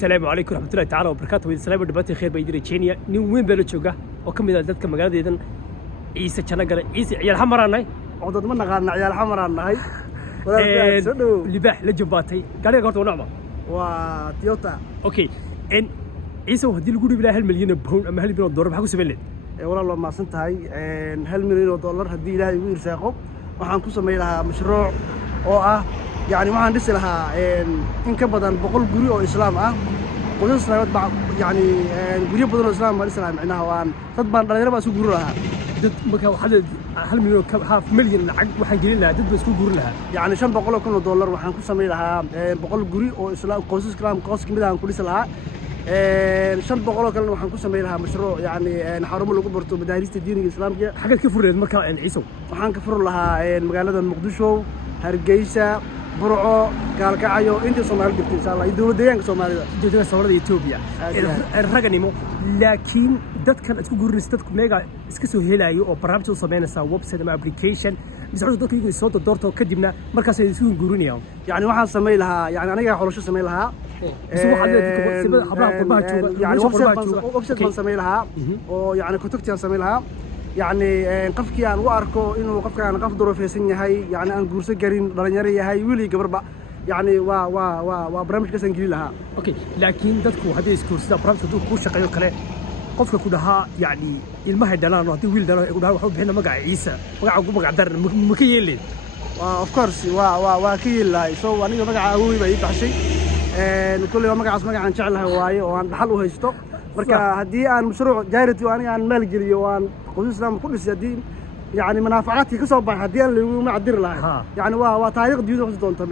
السلام عليكم ورحمة الله تعالى وبركاته. السلام دباتي خير بيدير كينيا نين وين بلا جوجا oo kamid ah dadka magaalada ciise janagale ciise ciyaal xamaraanay oo dad ma naqaan ciyaal xamaraanay walaal soo dhow libaax la jabaatay gaariga horta nacma waa Toyota okay in ciise hadii lagu dhibi lahaa 1 milyan pound ama 1 milyan dollar waxa ku sameeyay walaal ma san tahay 1 milyan dollar hadii ilaahay ugu irsaaqo waxaan ku sameey lahaa mashruuc oo ah يعني waxaan dhisi lahaa in ka badan 100 guri oo islaam ah qoys islaamad baa yani guri badan oo islaam ma dhisi lahaa macnaha waan dad baan dhalinyaro baa isku guri lahaa dad marka waxa 1 milyan ka half milyan lacag waxaan gelin lahaa dad baa isku guri lahaa yani 500 kun oo dollar waxaan ku sameey lahaa 100 guri oo islaam qoys islaam qoys kamid ah aan ku dhisi lahaa 500 kale waxaan ku sameey lahaa mashruuc yani xarumo lagu barto madaarista diiniga islaamka xagad ka fureed marka ciise waxaan ka furi lahaa magaalada Muqdisho Hargeysa برعو قال كعيو أنت صومالي جبت إن شاء الله يدور ديانك صومالي جدنا صومالي إثيوبيا الرجنيمو لكن دت كان تقول جورنس تدك ميجا إسكسو هلايو أو برامج صومالي سا ويب سايت ما أبليكيشن بس عاوز دك يجي صوت الدورة وكدبنا مركز يسوون جورنيا يعني واحد سمي لها يعني أنا جاي حولش سمي لها بس هو حد سبب حبها قربها تشوف يعني وبسط من سمي لها ويعني كتبتي سمي لها يعني قفكي أنا وأركو إنه قفكي أنا قف ظروف سنة هاي يعني أنا جورس جرين دلنياري هاي ولي قبربا يعني وبرامج كسن جيل لها. أوكي لكن دتكو هذه الكورس ده برامج دوك كوش شقيو كله قفك كلها يعني المهد دلنا وهذه ويل دلنا يقول هذا وحب هنا مقع عيسى مقع در مكيل لي. of course وكيل لا سو أنا مقع أبوي بيبقى شيء كل يوم مقع اسمه عن شعلها واي وعن حلو هيستو. marka hadii aan mashruuc jaariti oo aan maal geliyo waan qoys islaam ku dhisay يعني منافعاتي ka soo baxay hadii aan lagu macdir lahayn yani waa taariikh diido wax doonto